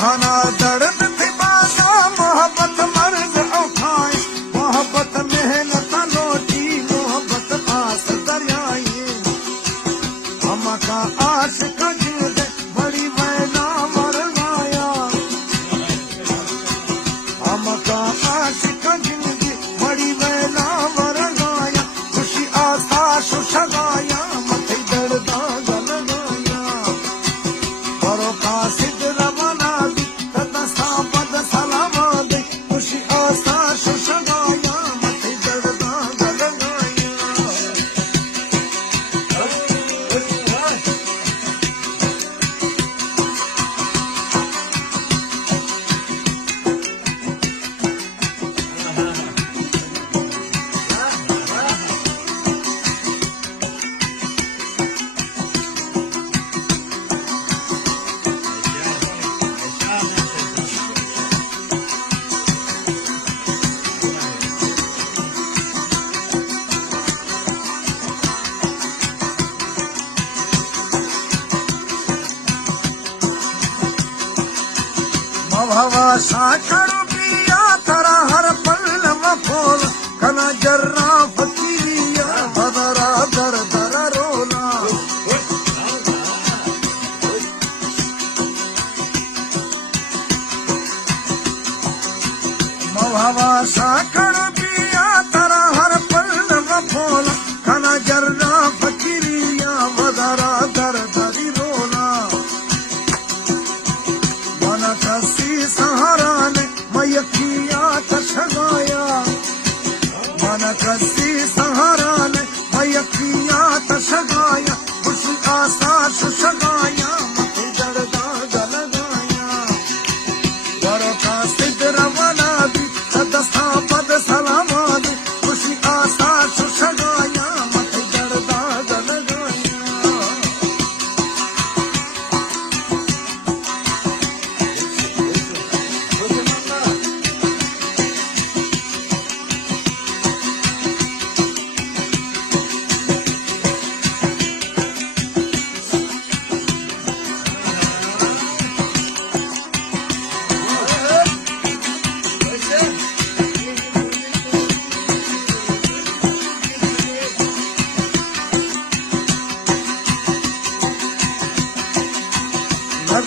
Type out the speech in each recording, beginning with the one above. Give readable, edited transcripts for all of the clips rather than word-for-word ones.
जहाना दर्द थी बासा मोहब्बत मर्ज उठाए मोहब्बत मेहनत लोटी मोहब्बत आस दरियाई हम का आशिक जीद बड़ी वैना मर गाया हम का आशिक जीद बड़ी वैना मर गाया खुशी आसा सुशगाया मथे दर्दा गल गाया करो का सिद्ध रवाना दी तदसा बद सलामा दे खुशी आसा सुशगाया मथे दर्दा गल गाया भवा साखर पिया तरा हर पल्लव खोल कना जर्रा फकीरिया बदरा दर दर रोला भवा साखर पिया तरा हर पल्लव खोल कना जर्रा फकीरिया बदरा दर दरी रोला मन कसी सहारा ने मयकिया तशगाया मन कसी सहारा ने मयकिया तशगाया खुश आसा सुशगाया मथे दर्दा गल गाया वरो का सिद्ध रवाना दी सदस्ता पद सलामा दी खुशी आसा सुशगाया मथे दर्दा गल गाया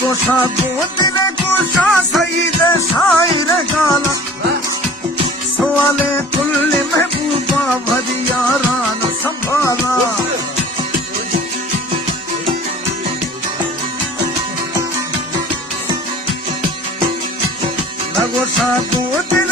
गोशा गोदिल गोशा सईद शायर गाला सवाले कुल्ले महबूबा भरिया रान संभाला गोशा गोदिल